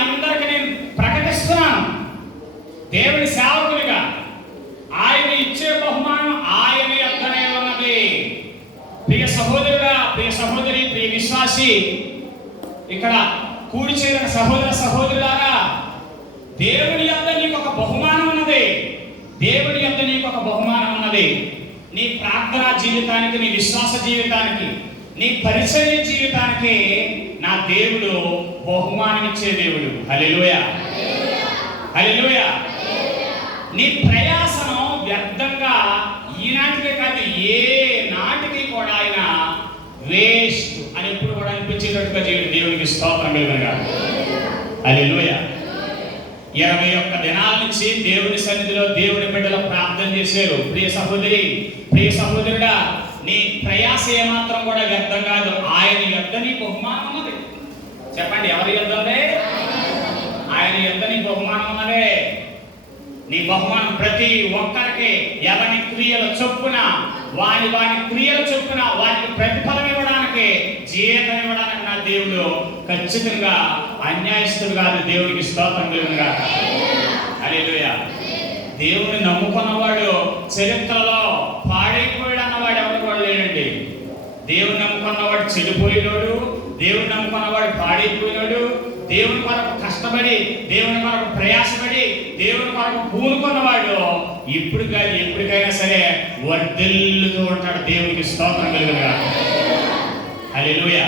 అందరికీ నేను ప్రకటిస్తున్నాను, దేవుని సేవకునిగా ఆయన ఇచ్చే బహుమానం ఆయన యొక్కనే ఉన్నది. ప్రియ సహోదరుడా, ప్రియ సహోదరి, ప్రియ విశ్వాసి, ఇక్కడ కూడి చేరిన సహోదర సహోదరులారా, దేవుని యొద్ద నీకు ఒక బహుమానం ఉన్నది. దేవుని యొద్ద నీకు ఒక బహుమానం ఉన్నది. నీ ప్రార్థనా జీవితానికి, నీ విశ్వాస జీవితానికి, నీ పరిచర్య జీవితానికి నా దేవుడు బహుమానం ఇచ్చే దేవుడు. హల్లెలూయా, హల్లెలూయా. నీ ప్రయాసను వ్యర్థంగా ఈనాటికే కాదు ఏ నాటికి కూడా ఆయన వేస్ట్ అని ఎప్పుడు కూడా అనిపించేటట్టుగా చేయడు. దేవునికి స్తోత్రం కలుగునుగా. హల్లెలూయా. 21 దినాల నుంచి దేవుని సన్నిధిలో దేవుని బిడ్డలు ప్రార్థన చేశారు. ప్రియ సహోదరి, ప్రియ సహోదరుడా, నీ ప్రయాస ఏమాత్రం కూడా వ్యర్థం కాదు. ఆయన యొద్ద నీ బహుమానం ఉన్నది. చెప్పండి, ఎవరి యొద్ద ఉంది? ఆయన యొద్ద నీ బహుమానం ఉన్నదే. నీ బహుమానం ప్రతి ఒక్కరికి ఎవరి క్రియల చొప్పున వాని క్రియల చొప్పున వారికి ప్రతిఫలం ఇవ్వడానికి, జీతం ఇవ్వడానికి నా దేవుడు ఖచ్చితంగా అన్యాయస్తుడు కాదు. దేవునికి స్తోత్రం కలుగునుగా. హల్లెలూయా. దేవుని నమ్ముకున్నవాడు చరిత్రలో పాడైపోయాడు అన్నవాడు ఎవరు కూడా లేడండి. దేవుని నమ్ముకున్నవాడు చెడిపోయినోడు, దేవుని నమ్ముకున్నవాడు పాడైపోయినాడు. దేవుని కొరకు కష్టపడి, దేవుని కొరకు ప్రయాసపడి, దేవుని కొరకు పూనుకున్నవాడు ఇప్పుడు కానీ ఎప్పటికైనా సరే వర్ధిల్లుతూ ఉంటాడు. దేవునికి స్తోత్రం కలుగునుగా. హల్లెలూయా,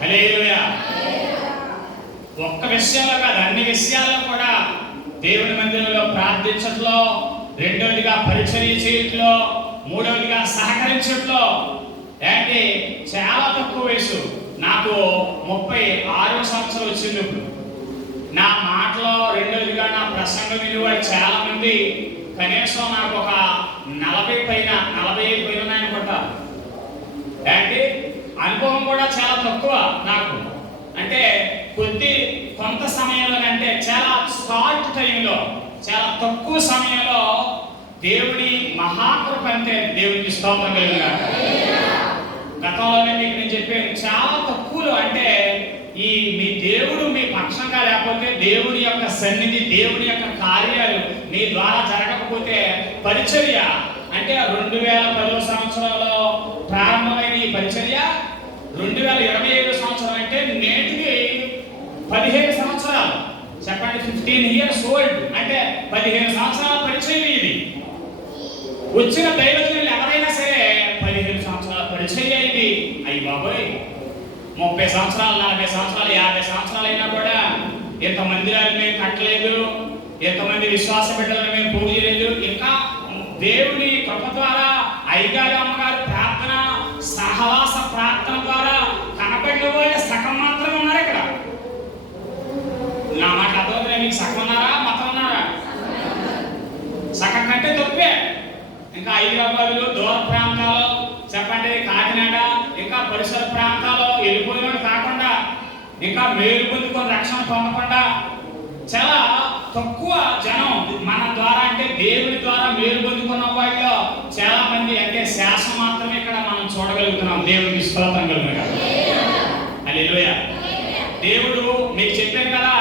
హల్లెలూయా. ఒక్క విషయంలో కాదు, అన్ని విషయాల్లో కూడా దేవుని మందిరంలో ప్రార్థించట్లో, రెండవదిగా పరిచర్య చేయట్లో, మూడవదిగా సహకరించట్లో. అంటే చాలా తక్కువ వయసు, నాకు 36వ సంవత్సరం వచ్చింది ఇప్పుడు. నా మాటలో రెండవదిగా నా ప్రసంగం వినేవాడు చాలా మంది కనీసం నాకు ఒక 45 పైన అనుకుంటా. అంటే అనుభవం కూడా చాలా తక్కువ నాకు. అంటే కొంత సమయంలోనంటే చాలా షార్ట్ టైంలో, చాలా తక్కువ సమయంలో దేవుడి మహాకృప అంటే దేవునికి స్తోత్రం కలుగునుగా. గతంలోనే మీకు నేను చెప్పాను, చాలా తక్కువలో అంటే ఈ మీ దేవుడు మీ పక్షంగా లేకపోతే, దేవుడి యొక్క సన్నిధి, దేవుడి యొక్క కార్యాలు మీ ద్వారా జరగకపోతే, పరిచర్య అంటే 2010 సంవత్సరంలో ప్రారంభమైన ఈ పరిచర్య 2025 సంవత్సరం అంటే నేటికి 15 సంవత్సరాలు. చెప్పండి, 15 years old అంటే 15 సంవత్సరాల పరిచర్య ఇది. వచ్చిన దైవజనులు ఎవరైనా సరే 15 సంవత్సరాల పరిచర్య ఇది. అయ్యి బాబోయ్, 30 సంవత్సరాలు, 40 సంవత్సరాలు, 50 సంవత్సరాలు అయినా కూడా ఇంత మందిరాలు మేము కట్టలేదు, ఎంతమంది విశ్వాస బిడ్డలను మేము పూజ చేయలేదు. ఇంకా దేవుని కృప ద్వారా అయ్యగారు అమ్మగారు ప్రార్థన, సహవాస ప్రార్థన ద్వారా కనపడిన వాళ్ళు సగం మాత్రమే ఉన్నారు ఇక్కడ. నా మాట అర్థమవుతుంది మీకు? సగం ఉన్నారా, మతం ఉన్నారా? సగం కంటే తక్కువే. ఇంకా హైదరాబాద్లో దూర ప్రాంతాలు, చెప్పండి కాకినాడ, ఇంకా పరిసర ప్రాంతాల్లో వెళ్ళిపోయినోడు కాకుండా, ఇంకా మేలు పొందుకొని రక్షణ పొందకుండా చాలా తక్కువ జనం మన ద్వారా, అంటే దేవుడి ద్వారా మేలు పొందుకున్న వాళ్ళలో చాలా మంది అంటే శాసనం మాత్రమే ఇక్కడ మనం చూడగలుగుతున్నాం. దేవుడికి స్తోత్రం కలుగునుగా. హల్లెలూయా. దేవుడు మీకు చెప్పాను కదా,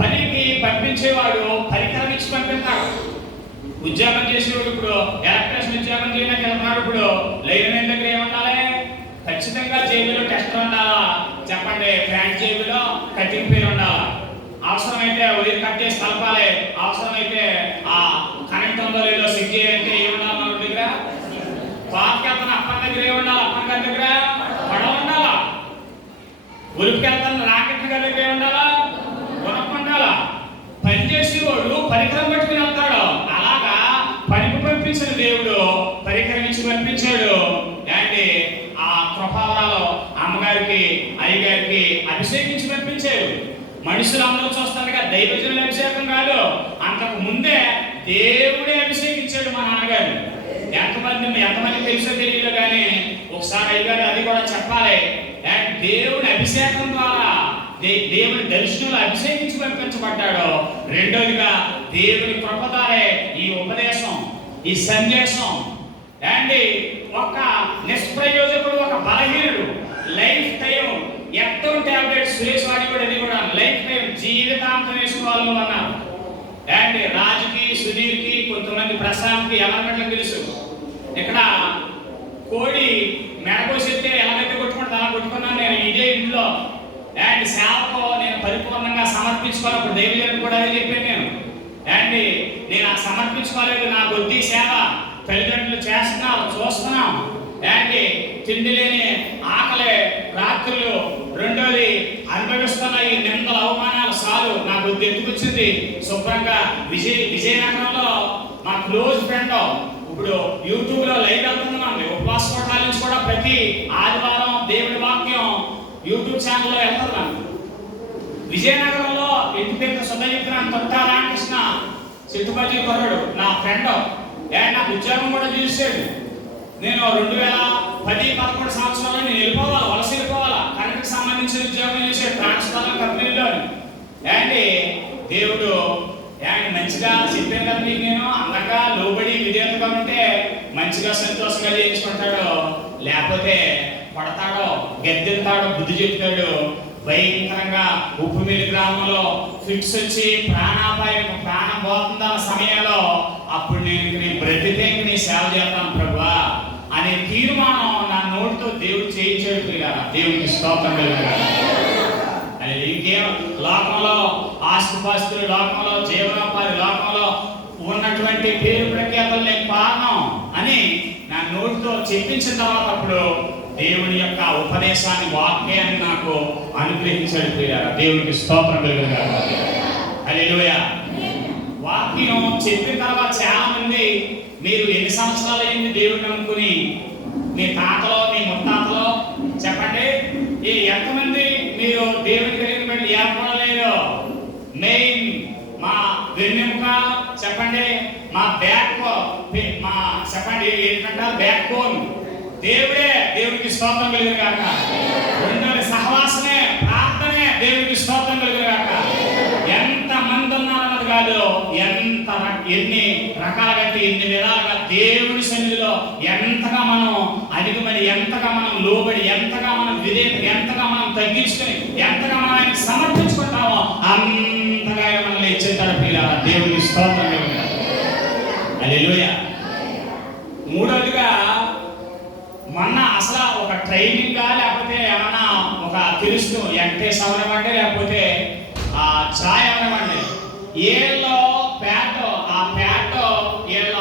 పనికి పంపించేవాడు పరికరం ఇచ్చి పంపిస్తాడు. ఉద్యోగం చేసేవాడు ఇప్పుడు ఎలక్ట్రీషియన్ ఉద్యోగం చేయడానికి వెళ్తున్నాడు. ఇప్పుడు లైన్ మెన్ దగ్గర ఏముండాలి? ఖచ్చితంగా జేబులో టెస్టర్ ఉండాలా? చెప్పండి, ప్యాంట్ జేబులో కటింగ్ పేరు ఉండాలా? అవసరమైతే వైర్ కట్ చేసి కలపాలి. అవసరమైతే ఆ కరెంట్ ఉందో లేదో చెక్ చేయాలంటే ఏముండాలి మన దగ్గర? పార్క్ వెళ్తాను అప్పని దగ్గర ఏముండాలి? అప్పని గారి దగ్గర పడవ ఉండాలా? ఉరుపుకి వెళ్తాను రాకెట్ గారి దగ్గర ఏముండాలా? గుణపం ఉండాలా? పనిచేసేవాడు పరికరం పట్టుకుని వెళ్తాడు. అలాగా పనికి పంపించిన దేవుడు పరికరం ఇచ్చి పంపించాడు. అంటే ఆ కృపావరాలు అమ్మగారికి, అయ్యగారికి అభిషేకించి పంపించారు. మనుషులు అందరూ చూస్తారుగా, దైవజనుల అభిషేకం కాదు, అంతకు ముందే దేవుడే అభిషేకించాడు మా నాన్నగారు. ఎంతమంది తెలుసో తెలియదు కానీ ఒకసారి అయ్యగారు అది కూడా చెప్పాలి. దేవుని అభిషేకం ద్వారా దేవుని దర్శనంలో అభిషేకించి పంపించబడ్డాడు. రెండోదిగా దేవుని కృప ద్వారా ఈ ఉపదేశం, ఈ సందేశం ఒక నిష్ప్రయోజకుడు, ఒక బలహీనుడు లైఫ్ టైం ఎక్టోన్ టాబ్లెట్ సురేష్ వాడి కూడా అది కూడా లైఫ్ టైం జీవితాంతం వేసుకోవాలని అన్నారు. అండ్ రాజుకి, సుధీర్కి, కొంతమంది ప్రశాంత్కి ఎవరికట్లా తెలుసు. ఇక్కడ కోడి మెడకోసిస్తే ఎలాగైతే కొట్టుకుంటే అలా కొట్టుకున్నాను నేను ఇదే ఇంట్లో. అండ్ సేవకు నేను పరిపూర్ణంగా సమర్పించుకోవాలి. దైవజనుడు కూడా అదే చెప్పాను నేను. అండ్ నేను ఆ సమర్పించుకోలేదు, నా కొద్ది సేవ తల్లిదండ్రులు చేస్తున్నారు, చూస్తున్నాం. అండ్ తిండి లేని ఆకలి రాత్రులు, రెండోది అనుభవిస్తున్న ఈ నిందల అవమానాలు సాలు నా కొద్ది ఎందుకొచ్చింది. శుభ్రంగా విజయనగరంలో మా క్లోజ్ ఫ్రెండ్ ఇప్పుడు యూట్యూబ్ లో లైవ్ వెళ్తున్నామండి. ఉపవాస కోటాల నుంచి కూడా ప్రతి ఆదివారం దేవుడి వాక్యం యూట్యూబ్ ఛానల్లో వెళ్తున్నాను. విజయనగరంలో ఇంటి పేరు సొంత చెప్తున్నాను, తొట్టా రామకృష్ణ చిట్టుపల్లి కొర్రడు నా ఫ్రెండ్. అండ్ నాకు ఉద్యోగం కూడా చూసాడు. నేను 2010-11 సంవత్సరాల్లో నేను వెళ్ళిపోవాలి, వలస వెళ్ళిపోవాలా. కరెంట్కి సంబంధించిన ఉద్యోగం చేసే ట్రాన్స్ఫార్మర్ కంపెనీలో. అండ్ దేవుడు అండ్ మంచిగా చెప్పాను కదా మీకు, నేను అందంగా లోబడి విధేయతగా ఉంటే మంచిగా సంతోషంగా చేయించుకుంటాడు, లేకపోతే కొడతాడో గెద్దెళ్తాడో బుద్ధి చెప్తాడు. భయంకరంగా ఉప్పుమిల్లి గ్రామంలో ఫిక్స్ వచ్చి ప్రాణాపాయం, ప్రాణం పోతుందన్న సమయంలో అప్పుడు నేను బ్రతికే నీ సేవ చేస్తాను ప్రభువా అనే తీర్మానం నా నోటితో దేవుడు చేయించాడు కదా. దేవుడికి స్తోత్రం కలుగుతుంది. అది ఇంకేం లోకంలో ఆస్తిపాస్తులు, లోకంలో జీవనోపాధి, లోకంలో ఉన్నటువంటి పేరు ప్రఖ్యాతలు లేని కారణం అని నా నోటితో చెప్పించిన తర్వాత అప్పుడు దేవుని యొక్క ఉపదేశాన్ని, వాక్యాన్ని నాకు అనుగ్రహించాడు ప్రియులారా. దేవునికి స్తోత్రం కలుగుతుంది. హల్లెలూయా. వాక్యం చెప్పిన తర్వాత చాలా మంది, మీరు ఎన్ని సంవత్సరాలు అయింది దేవుడిని నమ్ముకుని? మీ తాతలో, మీ ముత్తాతలో చెప్పండి. ఎంతమంది మీరు దేవుని కలిగిన బట్టి ఏర్పడలేదు? మెయిన్ మా వెన్నెముక చెప్పండి, మా బ్యాక్, మా చెప్పండి ఏంటంటే బ్యాక్ బోన్ దేవుడే. దేవుడికి స్తోత్రం కలిగిన కాక. రెండోది సహవాసమే, ప్రార్థనే. దేవుడికి స్తోత్రం కలిగిన కాక. ఎంత మంది ఉన్నారన్నది కాదు, ఎన్ని రకాలుగా, ఎన్ని విధాలుగా దేవుడి సన్నిధిలో ఎంతగా మనం అణిగిమని, ఎంతగా మనం లోబడి, ఎంతగా మనం విధేయత, ఎంతగా మనం తగ్గించుకొని, ఎంతగా మనం ఆయనకి సమర్పించుకుంటామో అంతగా మనల్ని ఇచ్చేస్తాడు పిల్లల. దేవుడికి స్తోత్రం కలిగిన. హల్లెలూయా. మూడవదిగా మొన్న అసలు ఒక ట్రైనింగ్ లేకపోతే ఏమన్నా ఒక తెలుసు వెంకటేష్ అవనమండి, లేకపోతే ఛాయ్ అవనమండి, ఏళ్ళో ప్యాట్, ఆ ప్యాట్ ఏళ్ళ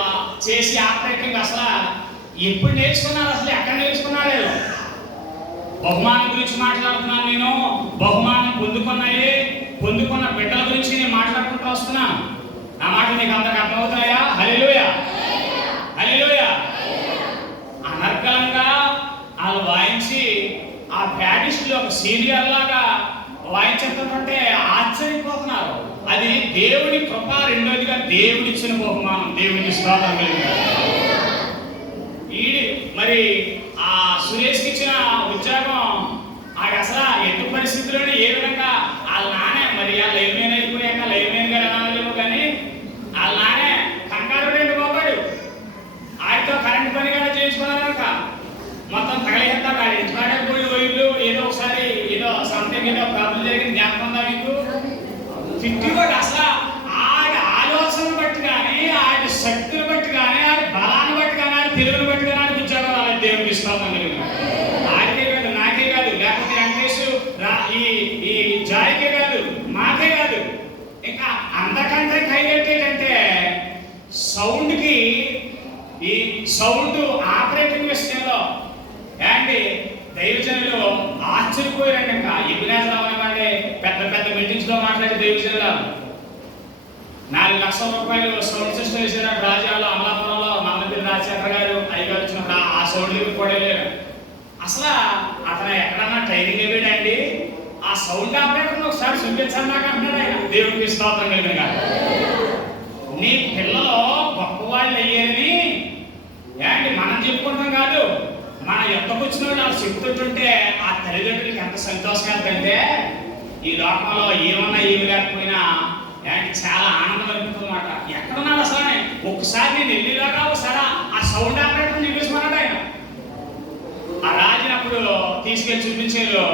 చేసి ఆపరేటింగ్ అసలు ఎప్పుడు నేర్చుకున్నారు? అసలు ఎక్కడ నేర్చుకున్నారు? బహుమానం గురించి మాట్లాడుతున్నాను నేను. బహుమానం పొందుకున్న బిడ్డల గురించి నేను మాట్లాడుకుంటూ వస్తున్నా. నా మాట నీకు అందరికి అర్థమవుతాయా? హల్లెలూయా, హల్లెలూయా. అనర్గళంగా వాళ్ళు వాయించి ఆ ప్యాటిస్టులు ఒక సీనియర్ లాగా వాయించేస్తుంటే ఆశ్చర్యపోతున్నారు. అది దేవుడి కృప. రెండోదిగా దేవుడి ఇచ్చిన బహుమానం. దేవుడికి స్తోత్రం కలిగింది. మరి ఆ సురేష్కి ఇచ్చిన ఉద్యోగం ఆడ అసలు ఎటు పరిస్థితుల్లోనే ఏ విధంగా వాళ్ళ నానే, మరి వాళ్ళు లైన్మెన్ అయిపోయాక లైన్మెన్ గారు అనాలేమో కానీ వాళ్ళ నానే కంగారు రెండు పోతాడు. ఆయనతో కరెంట్ పని కూడా చేయించుకున్నారు కనుక మొత్తం తగలేస్తాడు. ఆయన ఇంటికాడే పోయి వైర్లు ఏదో ఒకసారి ఏదో సంథింగ్ ఏదో ప్రాబ్లం జరిగింది, జ్ఞాపకం ఉందా మీకు? 50 కూడా అసలు ఆయన ఆలోచన బట్టి కానీ, ఆయన శక్తిని బట్టి కానీ, ఆయన బలాన్ని బట్టి కానీ, ఆయన తెలుగుని బట్టి కానీ ఆయన ఉద్యోగం రాలేదు. దేవుడికి స్తోత్రం కలిగింది. ఆయనకే కాదు, నాకే కాదు, లేకపోతే వెంకటేష్ ఈ జాయికే కాదు, మాకే కాదు, ఇంకా అందరికంటే హైలైట్ ఏంటంటే సౌండ్కి, ఈ సౌండ్ ఆపరేటింగ్ విషయంలో అండ్ దైవజనులు ఆశ్చర్యపోయారండి. ఇంకా ఎబినేజర్ అవనివ్వండి, పెద్ద పెద్ద మీటింగ్స్ లో మాట్లాడే దైవజనులు 4 లక్షల రూపాయలు సౌండ్ సిస్టమ్ వేసారు రాజ్యాల్లో, అమలాపురంలో. మమ్మల్ని రాజశేఖర్ గారు అయ్యగారు వచ్చినప్పుడు ఆ సౌండ్ కూడా లేరు. అసలు అతను ఎక్కడన్నా ట్రైనింగ్ ఇవ్వడండి, ఆ సౌండ్ ఆపరేటర్ ఒకసారి చూపించాలి నాకు అంటున్నాడు ఆయన. దేవుడికి స్తోత్రం కలిగిన. నీ పిల్లలు గొప్పవాళ్ళు అయ్యారని ఏంటి మనం చెప్పుకుంటాం కాదు, మన ఎక్కడికి వచ్చిన వాళ్ళు వాళ్ళు చెప్తుంటుంటే ఆ తల్లిదండ్రులకి ఎంత సంతోషంగా అంటే ఈ లోకంలో ఏమన్నా ఏమి లేకపోయినా ఏంటి చాలా ఆనందం అనిపిస్తుందన్నమాట. ఎక్కడున్నాడు అసలు? ఒక్కసారి నేను వెళ్ళిరాగా ఒకసారి ఆ సౌండ్ ఆపరేటర్ చూపించమన్నాడు ఆయన. ఆ రాజునప్పుడు తీసుకెళ్ళి చూపించేలో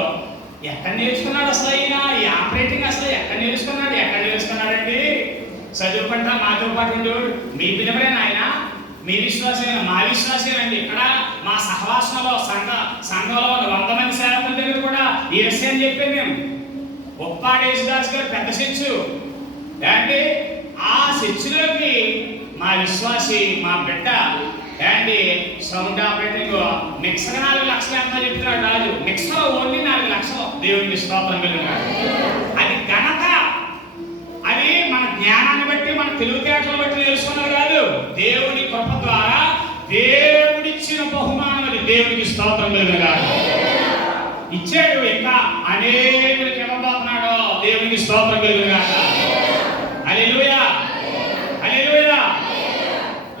ఎక్కడ నేర్చుకున్నాడు అసలు అయినా ఈ ఆపరేటింగ్ అసలు ఎక్కడ నేర్చుకున్నాడండి? చదువుకుంటా మాతో పాటు ఉండేవాడు. మీ పిల్లమేనా ఆయన? మీ విశ్వాసమైన మా విశ్వాసమేనండి. ఇక్కడ మా సహవాసంలో సంఘంలో 100 మంది సేవకుల దగ్గర కూడా ఈ విషయం చెప్పాను మేము. ఉప్పాడు యేసుదాస్ గారు పెద్ద శిక్షు ఏంటి, ఆ శిక్షులోకి మా విశ్వాసి మా బిడ్డ ఏంటి సౌండ్ ఆపరేటింగ్ మిక్సర్ 4 లక్షలు ఎంత చెప్తున్నాడు రాజు. మిక్సర్ ఓన్లీ 4 లక్షలు. దేవునికి స్తోత్రం కలుగుతున్నాడు. అది ఘనత. అది మన జ్ఞానాన్ని బట్టి మన తెలివితేటలను బట్టి తెలుసుకున్నది కాదు. దేవుని కృప ద్వారా దేవుడిచ్చిన బహుమానం. అది దేవునికి స్తోత్రం కలుగుతున్నాడు. ఇచ్చాడు, ఇంకా అనేకులకు ఇవ్వబోతున్నాడు. దేవునికి స్తోత్రం కలుగుతున్నాడు. హల్లెలూయా, హల్లెలూయా.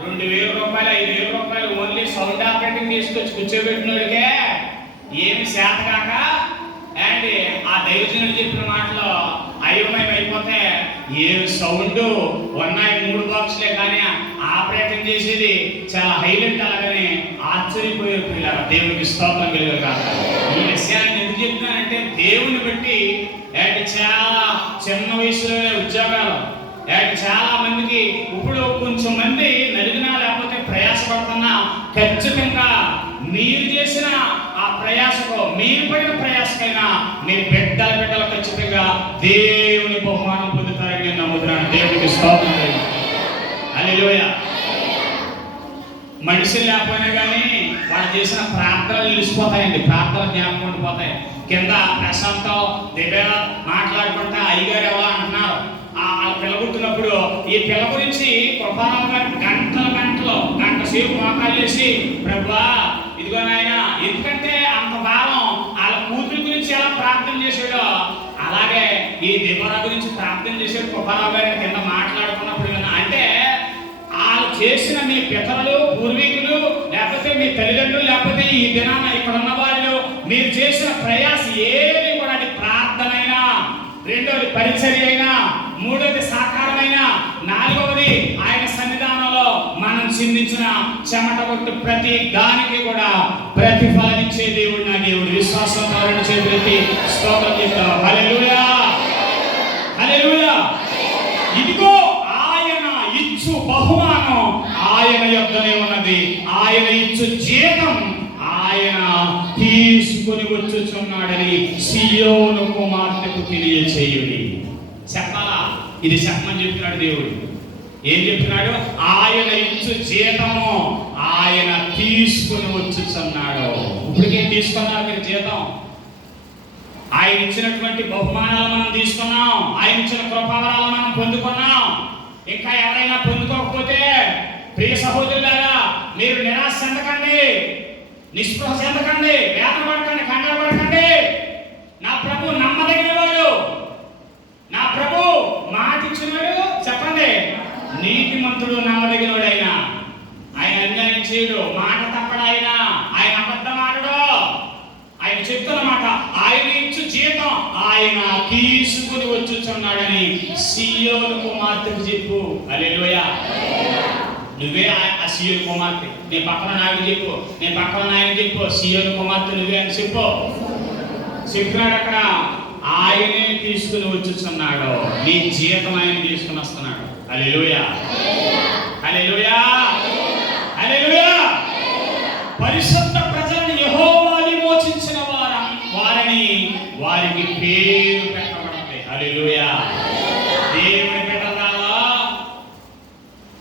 2,000 రూపాయలు 5,000 రూపాయలు ఓన్లీ సౌండ్ ఆపరేటింగ్ తీసుకొచ్చి కూర్చోబెట్టినోడికే ఏమి శాతకాక అండ్ ఆ దైవజనుడు చెప్పిన మాటలో అయోమయం అయిపోతే ఏమి సౌండ్ ఉన్నాయి 3 బాక్సులే కానీ ఆపరేటింగ్ చేసేది చాలా హైలైట్. అలాగని ఆశ్చర్యపోయారు పిల్లలు. దేవునికి స్తోత్రం కలుగుగా. ఈ విషయాన్ని ఎందుకు చెప్తున్నానంటే దేవుని బట్టి అండ్ చాలా చిన్న వయసులోనే ఉద్యోగాలు అండ్ చాలా మందికి ఇప్పుడు కొంచెం మంది నలిగినా లేకపోతే ప్రయాసపడుతున్నా ఖచ్చితంగా మీరు చేసిన ఆ ప్రయాసకు మీరు పడిన ప్రయాసకైనా మీ బిడ్డలు ఖచ్చితంగా దేవుని బహుమానం పొందుతారని నేను నమ్ముతున్నాను. దేవునికి స్తోత్రం. హల్లెలూయా. మనుషులు లేకపోయినా కానీ వాళ్ళు చేసిన ప్రార్థనలు నిలిచిపోతాయండి. ప్రార్థనలు జ్ఞాపకం ఉండిపోతాయి. కింద ప్రశాంతం దివ్య మాట్లాడుకుంటా అయ్యగారు ఎవరో అంటున్నారు. ఆ పిల్ల పుట్టినప్పుడు ఈ పిల్ల గురించి కృపారావు గారు గంట సేపు మోకాలు చేసి ప్రభువా ఇదిగో నాయన, ఎందుకంటే అంత భావం వాళ్ళ కూతురి గురించి ఎలా ప్రార్థన చేశాడో అలాగే ఈ దివ్యరా గురించి ప్రార్థన చేసాడు కృపారావు గారిని కింద మాట్లాడుకున్నప్పుడు. అంటే వాళ్ళు చేసిన మీ పితరులు పూర్వీకులు లేకపోతే మీ తల్లిదండ్రులు లేకపోతే ఈ దినాన ఇక్కడ ఉన్న వాళ్ళు మీరు చేసిన ప్రయాస ఏది కూడా అది ప్రార్థనైనా, రెండోది పరిచర్య అయినా, మూడోది సాకారమైన, నాలుగవది ఆయన సన్నిధానంలో మనం చిందించిన చెమట కొట్టు ప్రతి దానికి కూడా ప్రతిఫలనిచ్చే దేవుడు నా దేవుడు. విశ్వాసంతో చేతులెత్తి స్తోత్రం చెప్తాం. హల్లెలూయా, హల్లెలూయా. ఇదిగో ఆయన ఇచ్చు బహుమానం ఆయన యొద్దనే ఉన్నది. ఆయన ఇచ్చు జీతం ఆయన తీసుకుని వచ్చుచున్నాడని సియోను కుమార్తెకు తెలియచేయుడి. చెప్పాలా? ఇది చెప్పమని చెప్తున్నాడు దేవుడు. ఏం చెప్తున్నాడు? ఆయన ఇచ్చు జీతము ఆయన తీసుకుని వచ్చుచున్నాడు. ఇప్పటికేం తీసుకున్నారు మీరు జీతం? ఆయన ఇచ్చినటువంటి బహుమానాలు మనం తీసుకున్నాం. ఆయన ఇచ్చిన కృపావరాలు మనం పొందుకున్నాం. ఇంకా ఎవరైనా పొందుకోకపోతే ప్రియ సహోదరులారా, మీరు నిరాశ చెందకండి, నిస్పృహ చెందకండి, వేదన పడకండి, కంగారు పడకండి. నా ప్రభు నమ్మదగినవాడు, నా ప్రభు మాట ఇచ్చినాడు. చెప్పండి, నీతిమంతుడు నమ్మదగినవాడు. ఆయన అన్యాయం చేయడు, మాట తప్పడు. ఆయన అబద్ధం ఆడడు. ఆయన చెప్తున్న మాట ఆయన ఇచ్చు జీతం ఆయన తీసుకుని వచ్చుచున్నాడని సియోను కుమార్తెకు చెప్పు. హల్లెలూయా. నువ్వే ఆ సియోను కుమార్తె. నీ పక్కన నాయకుడు చెప్పు, నీ పక్కన నాయకుడు చెప్పు, సియోను కుమార్తె నువ్వే అని చెప్పు. చెప్తున్నాడు అక్కడ, ఆయనే తీసుకుని వచ్చుచున్నాడు. నీ జీతం ఆయన తీసుకుని వస్తున్నాడు. హల్లెలూయా, హల్లెలూయా, హల్లెలూయా. పరిశుద్ధ ప్రజలను యెహోవా విమోచించిన వారిని వారికి పేరు పెట్టబడింది. హల్లెలూయా. దేవుని బిడ్డలా,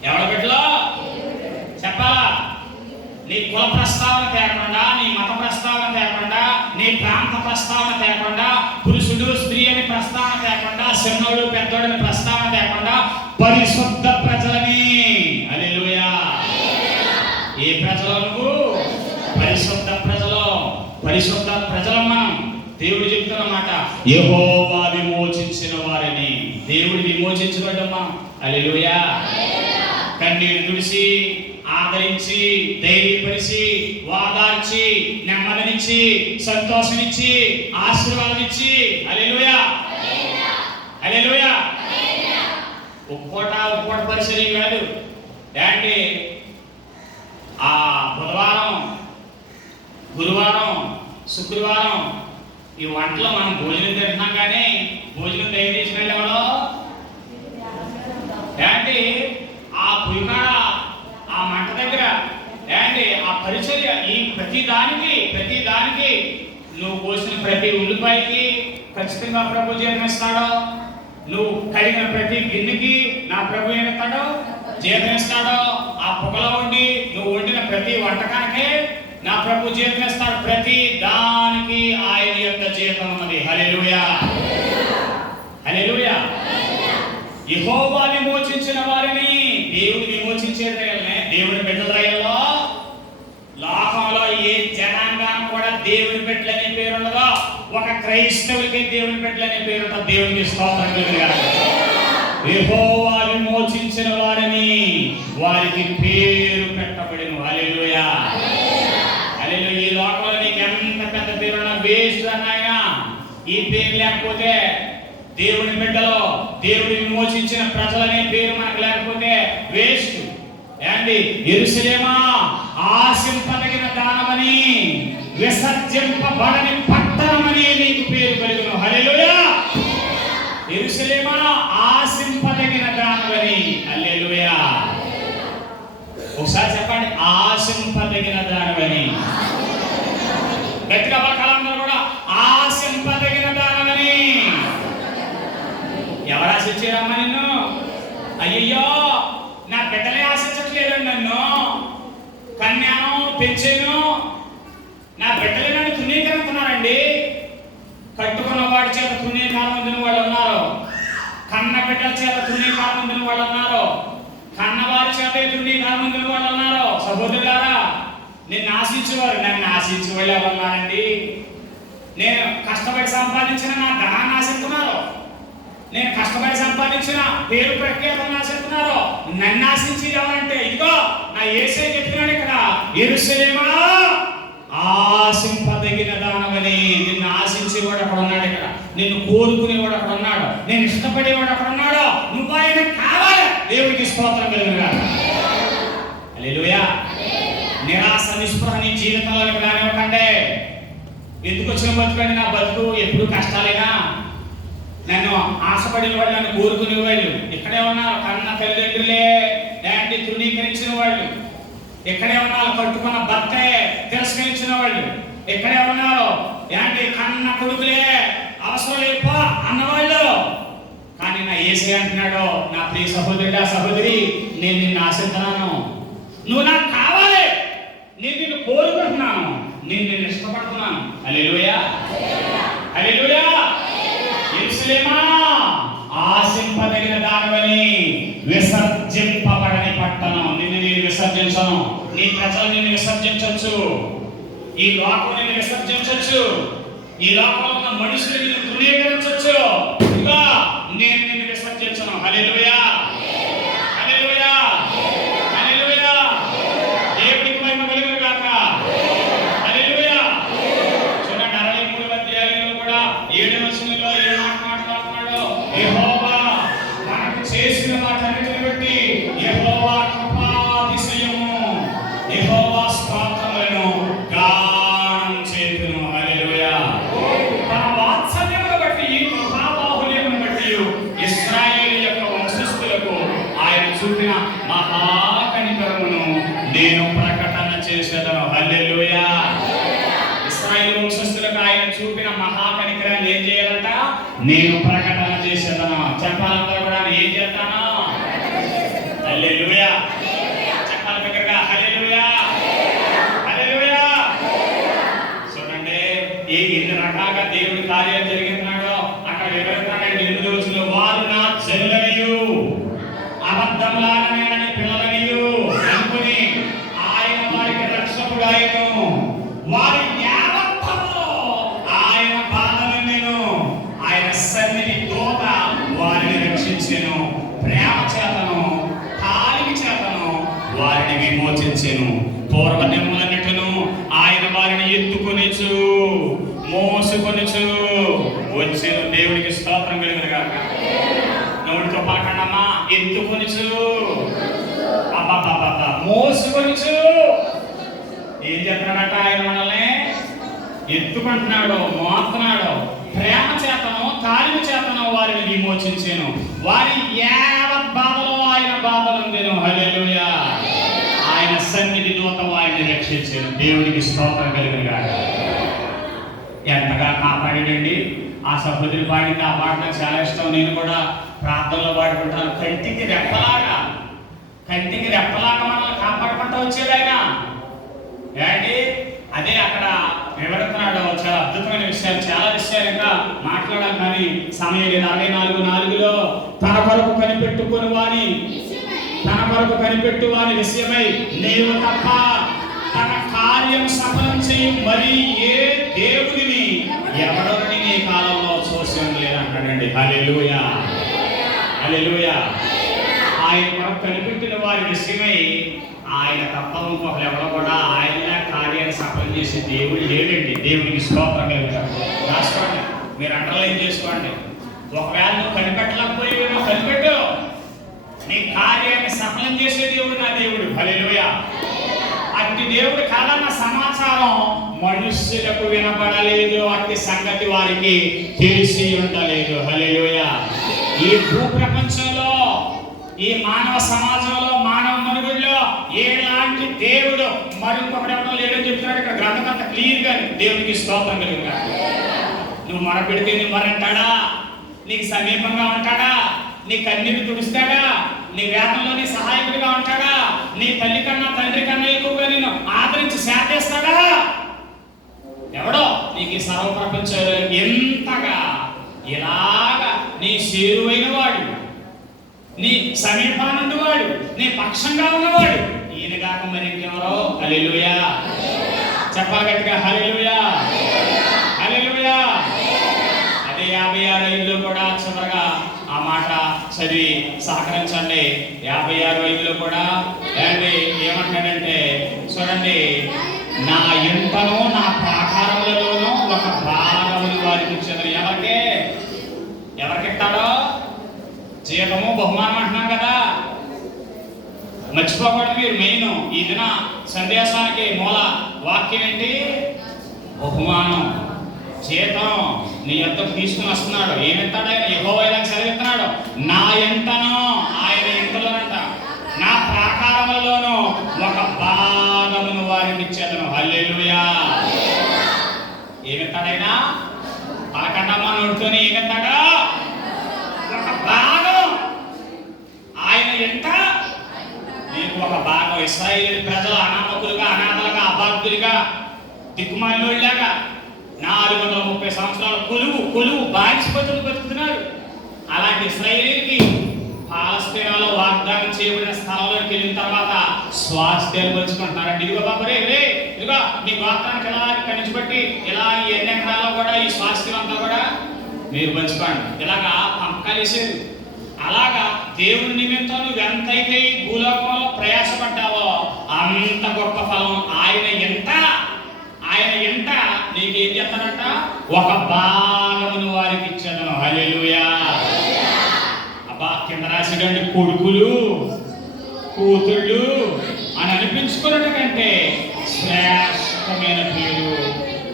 ఎవరి బిడ్డలో చెప్పాలా? నీ కుల ప్రస్తావన తేకుండా, నీ మత ప్రస్తావన తేకుండా, నీ ప్రాంత ప్రస్తావన తేకుండా, పురుషుడు స్త్రీ అని ప్రస్తావన తేకుండా, చిన్నోడు పెద్దోడని ప్రస్తావన తేకుండా పరిశుద్ధ ప్రజలని. హల్లెలూయా. ఏ ప్రజలు? నువ్వు పరిశుద్ధ ప్రజలు. పరిశుద్ధ ప్రజలం మనం. దేవుడు చెప్తున్న మాట, యెహోవా విమోచించిన వారిని. దేవుడు విమోచించబడ్డం మనం. హల్లెలూయా. కన్నీరు తుడిసి, ఆదరించి, ధైర్యపరిచి, వాదార్చి, నెమ్మదినిచ్చి, సంతోషమిచ్చి, ఆశీర్వాదమిచ్చి. హల్లెలూయా, హల్లెలూయా. ఒక్కోట పరిచయం కాదు ఏంటి? ఆ బుధవారం, గురువారం, శుక్రవారం ఈ వంటలో మనం భోజనం తింటున్నాం, కానీ భోజనం తయారు చేసిన వాళ్ళెవరో ఏంటి ఆ పులికాడ ఆ మంట దగ్గర ఏంటి ఆ పరిచర్య, ఈ ప్రతి దానికి నువ్వు కోసిన ప్రతి ఉల్లిపాయకి ఖచ్చితంగా ప్రభు జీతమిస్తాడో, నువ్వు కడిగిన ప్రతి గిన్నెకి నా ప్రభు ఏమిస్తాడో జీతమిస్తాడో, ఆ పొగలో ఉండి నువ్వు వండిన ప్రతి వంటకానికి నా ప్రభు జీతమిస్తాడు. ప్రతి దానికి ఆయన యొక్క జీతం ఉన్నది. హల్లెలూయా, హల్లెలూయా. యెహోవా విమోచించిన వారిని దేవుడు విమోచించేది. దేవుని బిడ్డల రయ్యలో లోకంలో ఏ జనాంగానికి కూడా దేవుని బిడ్డలనే పేరు ఉండదో, ఒక క్రైస్తవులకి దేవుని బిడ్డలనే పేరు ఉంటుంది. దేవునికి స్తోత్రం కలుగుగాక. యెహోవా విమోచించిన వారిని వారికి పేరు పెట్టబడిను. హల్లెలూయా, హల్లెలూయా. ఈ లోకంలో నీకు ఎంత పెద్ద పేరున్నా వేస్ట్ అన్నాయన. ఈ పేరు లేకపోతే దేవుని బిడ్డలో దేవుని విమోచించిన ప్రజలనే పేరు మనకు లేకపోతే వేస్ట్. ఏంటి యెరూషలేమా ఆశింపదగిన దానమని, విసర్జింపబడని పట్టణమని నీకు పేరు కలుగును. హల్లెలూయా. యెరూషలేమా ఆశింపదగిన దానమని. హల్లెలూయా. ఒకసారి చెప్పండి, ఆశింపదగిన దానమని. గట్టిగా పలకాలందరూ కూడా, ఆశింపదగిన దానమని. ఎవరు ఆశించారమ్మా నిన్ను? అయ్యయ్యో నా బిడ్డలే ఆశించట్లేదండి, నన్ను కన్యాను పెంచాను, నా బిడ్డలే నన్ను తృణీకరిస్తున్నారండి. కట్టుకున్న వాడి చేత తృణీకారం పొందిన వాళ్ళు ఉన్నారు, కన్న బిడ్డల చేత తృణీకారం పొందిన వాళ్ళు ఉన్నారు, కన్నవారి చేత తృణీకారం పొందిన వాళ్ళు ఉన్నారు. సహోదరులారా, నిన్ను ఆశించేవారు నన్ను ఆశించే వాళ్ళు ఎవరు ఉన్నారండి? నేను కష్టపడి సంపాదించిన నా ధనాన్ని ఆశిస్తున్నారు, నేను కష్టపడి సంపాదించిన పేరు ప్రఖ్యాతను ఆశిస్తున్నారు. నన్ను ఆశించి ఎవరంటే ఇదిగో నా యేసయ్య చెప్తున్నాడు ఇక్కడ, యెరూషలేమా ఆశింపదగిన దానమని. నిన్ను ఆశించేవాడు అక్కడ ఉన్నాడు, ఇక్కడ నిన్ను కోరుకునేవాడు అక్కడ ఉన్నాడు, నేను ఇష్టపడేవాడు అక్కడ ఉన్నాడు. నువ్వు ఆయన కావాలి. దేవుడికి స్తోత్రం కలుగుగాక. హల్లెలూయా. నిరాశ నిస్పృహ నీ జీవితంలో రానివ్వకండి. ఎందుకు వచ్చిన బతుకండి? నా బతుకు ఎప్పుడు కష్టాలేనా? నన్ను ఆశపడిన వాళ్ళు, నన్ను కోరుకునే వాళ్ళు ఇక్కడే ఉన్నారు. కన్న తల్లిదండ్రులే ఏంటి తృణీకరించిన వాళ్ళు ఇక్కడే ఉన్నారు. కట్టుకున్న భర్తే తిరస్కరించిన వాళ్ళు ఇక్కడే ఉన్నారు. ఏంటి కన్న కొడుకులే అవసరం లేపో అన్నవాళ్ళు. కానీ నా యేసయ్య అంటున్నాడు, నా ప్రియ సహోదరుడా సహోదరి, నేను నిన్ను ఆశిస్తున్నాను, నువ్వు నాకు కావాలి, నేను నిన్ను కోరుకుంటున్నాను, నేను నిన్ను ఇష్టపడుతున్నాను. హల్లెలూయా, హల్లెలూయా. యెరూషలేమా ఆశింపదగిన దానమని, విసర్జింపబడని పట్టణం. నిన్ను నేను విసర్జించను, నీ ప్రజలు నిన్ను విసర్జించవచ్చు, ఈ లోకం నిన్ను విసర్జించవచ్చు, ఈ లోకంలో ఉన్న మనుషులు నిన్ను తృణీకరించవచ్చు. ఇంకా నేను నిన్ను విసర్జించను. హల్లెలూయా, హల్లెలూయా, హల్లెలూయా. దేవునికి మహిమ కలుగును గాక. హల్లెలూయా. చూడండి 63వ అధ్యాయంలో కూడా 7వ వచనంలో ఏ మాట మాట్లాడుతున్నాడు? యెహోవా మనకు చేసిన వాటన్నిటిని బట్టి యెహోవా కృపాతిశయము, యెహోవా స్తోత్రములను గానం చేతును. హల్లెలూయా. తన వాత్సల్యమును బట్టి, కృపాబాహుల్యమును బట్టి ఇశ్రాయేలు యొక్క వంశస్థులకు ఆయన చూపిన మహాకనికరమును నేను ప్రకటన చేసేదను. హల్లెలూయా. ఇశ్రాయేలు వంశస్థులకు ఆయన చూపిన మహాకనికరాన్ని ఏం చేయాలంట? నేను ప్రకటన చేసేదను. చెప్పాలంతా కూడా ఏం చేస్తాను? హల్లెలూయా. చెప్పాలి దగ్గరగా హల్లెలూయా, హల్లెలూయా. చూడండి ఎన్ని రకాలుగా దేవుడి కార్యాలు జరిగిస్తున్నాడో అక్కడ వివరిస్తున్నాడు. 8వ వచనంలో వారు నా చెల్లెలనియు అబద్ధములాడని పిల్లలనియు అనుకుని ఆయన వారికి రక్షకుడాయను. వారి జ్ఞాపకంలో ఆయన బాధను నేను ఆయన సన్నిధి దూత వారిని రక్షించెను. ప్రేమ చేతను తాళిక చేతను వారిని విమోచించెను. పూర్వ నియమములన్నిటిను ఆయన వారిని ఎత్తుకొనిచు మోసుకొనిచు వచ్చెను. దేవునికి స్తోత్రం కలుగును గాక. నోటితో పలకండమ్మా, ఎత్తుకొనిచు, మోసుకొనిచు. ఏం చెప్తున్నాడట ఆయన మనల్ని? ఎత్తుకుంటున్నాడో, మోస్తున్నాడో, ప్రేమ చేతనో తాళిమ చేతనో వారిని విమోచించాను. వారి యావత్ బాధలో ఆయన బాధలుందెను. హల్లెలూయా. ఆయన సన్నిధి దూత వారిని రక్షించాను. దేవుడికి స్తోత్రం కలుగును గాక. ఎంతగా కాపాడాడండి. ఆ సహోదరి పాడింది ఆ పాట నాకు చాలా ఇష్టం. నేను కూడా ప్రార్థనలో పాడుకుంటాను. కంటికి రెప్పలాగా మనల్ని కాపాడుకుంటూ వచ్చేది ఆయన. ఏంటి అదే అక్కడ వివరిస్తున్నాడు. చాలా అద్భుతమైన విషయాలు, చాలా విషయాలు ఇంకా మాట్లాడాలి, కానీ సమయం లేదు. 44:4 తన కొరకు కనిపెట్టు వాని విషయమై నీవు తప్ప తన కార్యం సఫలం చేయి మరి ఏ దేవుడిని ఎవడని నీ కాలంలో చూసి లేదంటాడండి. హల్లెలూయా, హల్లెలూయా. ఆయన కొరకు కనిపెట్టిన వారి విషయమై ఆయన తప్ప ఇంకొకరు ఎవరో కూడా ఆయన కార్యాన్ని సఫలం చేసే దేవుడు లేడండి. దేవుడికి స్తోత్రం కలుగుతారు. రాసుకోండి, మీరు అండర్లైన్ చేసుకోండి. ఒకవేళ నువ్వు కనిపెట్టలేకపోయి నువ్వు కనిపెట్టు, నీ కార్యాన్ని సఫలం చేసే దేవుడు నా దేవుడు. హల్లెలూయా. అట్టి దేవుడు కాదన్న సమాచారం మనుష్యులకు వినపడలేదు, అట్టి సంగతి వారికి తెలిసి ఉండలేదు. హల్లెలూయా. ఈ భూప్రపంచంలో, ఈ మానవ సమాజంలో, మానవ మనుగడలో ఎలాంటి దేవుడు మరొకటి ఎవరో లేడని చెప్తున్నాడు ఇక్కడ గ్రంథం అంతా క్లియర్ గా. దేవునికి స్తోత్రం కలుగుగా. నువ్వు మొరపెడితే నీ మొరంటాడా, నీకు సమీపంగా ఉంటాడా, నీ కన్నీరు తుడుస్తాడా, నీ వేదంలో నీ సహాయకుడిగా ఉంటాడా, నీ తల్లి కన్నా తండ్రి కన్నా ఎక్కువగా నేను ఆదరించి శాంతిస్తాడా? ఎవడో నీకు ఈ సర్వ ప్రపంచంలో ఎంతగా ఇలాగా నీ చేరువైన వాడు, నీ సమీపానుండి వాడు, నీ పక్షంగా ఉన్నవాడు ఈయన కాక మరి ఇంకెవరో? హల్లెలూయా. చెప్పాలి గట్టిగా, హల్లెలూయా, హల్లెలూయా. అదే 56:5 కూడా చివరగా ఆ మాట చదివి సహకరించండి. 56:5 కూడా ఏమంటాడంటే చూడండి, నా ఇంటను నా ప్రాకారములలోనూ ఒక భాగమును వారికి ఇచ్చేది. ఎవరికిస్తాడో? జీతము బహుమానం అంటున్నాం కదా, మర్చిపోకూడదు మీరు. మెయిన్ ఈ దిన సందేశానికి మూల వాక్యం ఏంటి? బహుమానం, జీతం నీ ఎంతకు తీసుకుని వస్తున్నాడు. ఏమిస్తాడు ఆయన? యెహోవా సెలవిస్తున్నాడు, నా ఎంతనో, ఆయన ఎంతలోనంట, నా ప్రాకారములలోనూ ఒక భాగమును వారికి ఇచ్చేదను. హల్లెలూయా. ఏమిస్తాడైనా? పలకండమ్మ నోటితోనే ఏమిస్తాడా? ఒక భాగం. ఆయన ఎంత? నీకు ఒక భాగం. ఇశ్రాయేలు ప్రజలు అనామకులుగా, అనాథలుగా, అబాధ్యులుగా, దిక్కుమాలినోళ్ళలాగా 430 సంవత్సరాల కొలువు బానిసపతులు బతుకుతున్నారు. అలాంటి ఇశ్రాయేలుకి పాలస్తీనాలో వాగ్దానం చేయబడిన స్థలంలోకి వెళ్ళిన తర్వాత స్వాస్థ్యాలు పంచుకుంటున్నారండి. ఇదిగో బాబు రే, ఇదిగో మీ గోత్రానికి ఎలా కనిచిపెట్టి ఇలా ఈ ఎన్ని ఎకరాల్లో కూడా ఈ స్వాస్థ్యం అంతా కూడా మీరు పంచుకోండి. ఇలాగా పంపకాలు వేసేది. అలాగా దేవుని నిమిత్తం నువ్వు ఎంతైతే ఈ భూలోకంలో ప్రయాసపడ్డావో అంత గొప్ప ఫలం ఆయన ఎంత నీకేం చేస్తాడంట? ఒక భాగమును వారికి ఇచ్చాను. హల్లెలూయా. అబ్బా, కింద రాసేటండి, కొడుకులు కూతుళ్ళు అని అనిపించుకున్నట్టు కంటే శ్రేష్టమైన పేరు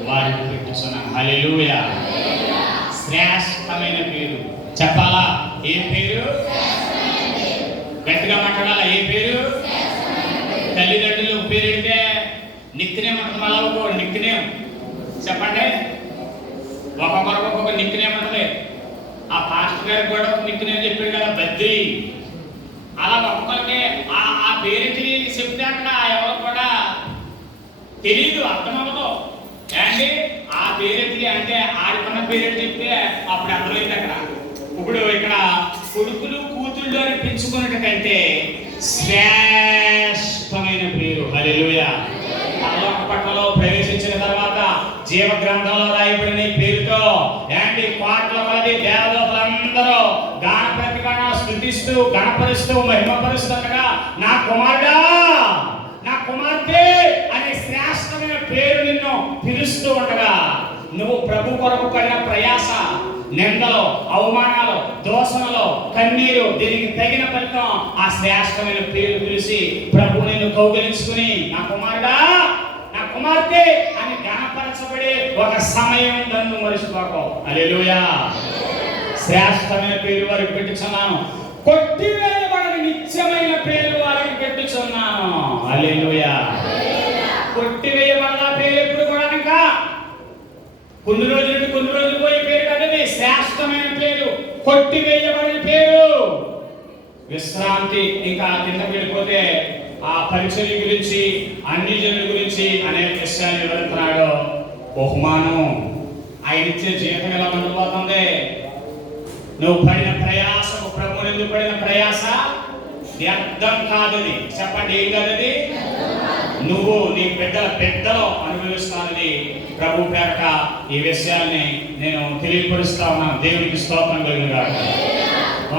వారికి పెట్టుచున్నాను. హల్లెలూయా. శ్రేష్టమైన పేరు చెప్పాలా? ఏ పేరు? గట్టిగా మాట్లాడాలా? ఏ పేరు? తల్లిదండ్రులు పేరు ఎడితే నిక్నేమ్ ఉంటుంది. అలా ఒక నిక్నేమ్ చెప్పండి. ఒక్కొక్క నిక్నేమ్ ఉంటుంది. ఆ పాస్టర్ గారికి కూడా ఒక నిక్నేమ్ చెప్పాడు కదా, బద్రి. అలా ఒక్కొక్కరికి ఆ పేరెత్తి చెప్తే అక్కడ ఎవరు కూడా తెలియదు, అర్థమవ్వదు. ఏంటి ఆ పేరెత్తి అంటే ఆడికున్న పేరెత్తి చెప్తే అప్పుడు అర్థమైంది. అక్కడ ఇప్పుడు ఇక్కడ కొడుకులు కూతుళ్ళు అని పెంచుకున్నట్టుకైతే శ్రేష్టమైన పేరు. హల్లెలూయా. పరలోక పట్టణంలో ప్రవేశించిన తర్వాత జీవ గ్రంథంలో రాయబడిన ఈ పేరుతో ఏంటి కోట్ల కొలది దేవదూతలందరూ గాన ప్రతిగాన స్తుతిస్తూ గణపరుస్తూ మహిమపరుస్తుండగా నా కుమారుడా, నా కుమార్తె అనే శ్రేష్టమైన పేరు నిన్ను పిలుస్తూ ఉండగా నువ్వు ప్రభు కొరకు పడిన ప్రయాస, నిందలు, అవమానాలు, దోషణలు, కన్నీరు, దీనికి తగిన ఫలితం ఆ శ్రేష్టమైన పేరు పిలిచి ప్రభు నిన్ను కౌగిలించుకుని నా కుమారుడా, నా కుమార్తె అని గణపరచబడే ఒక సమయం నన్ను మరిచిపోకు. హల్లెలూయా. శ్రేష్టమైన పేరు వారికి పెట్టుచున్నాను, కొట్టివేయబడని నిత్యమైన పేరు వారికి పెట్టుచున్నాను. హల్లెలూయా. కొట్టివేయబడిన పేరు ఎప్పుడు కూడా ఇంకా కొన్ని రోజులు పోయే పేరు కాదు, శ్రేష్టమైన పేరు, కొట్టివేయబడిన పేరు. విశ్రాంతి. ఇంకా కిందకి వెళ్ళిపోతే ఆ పరిచర్య గురించి, అన్ని జనుల గురించి అనేక విషయాలు వివరిస్తున్నాడు. బహుమానం, ఆయన ఇచ్చే జీవితం ఎలా ఉండబోతుంది? నువ్వు పడిన ప్రయాసము, ప్రభువు ఎందుకు పడిన ప్రయాస వ్యర్థం కాదది. చెప్పండి, ఏం కాదది? నువ్వు నీ పెద్దలు అనుభవిస్తానని ప్రభు పేరట ఈ విషయాన్ని నేను తెలియపరుస్తా ఉన్నాను. దేవునికి స్తోత్రం కలుగును గాక.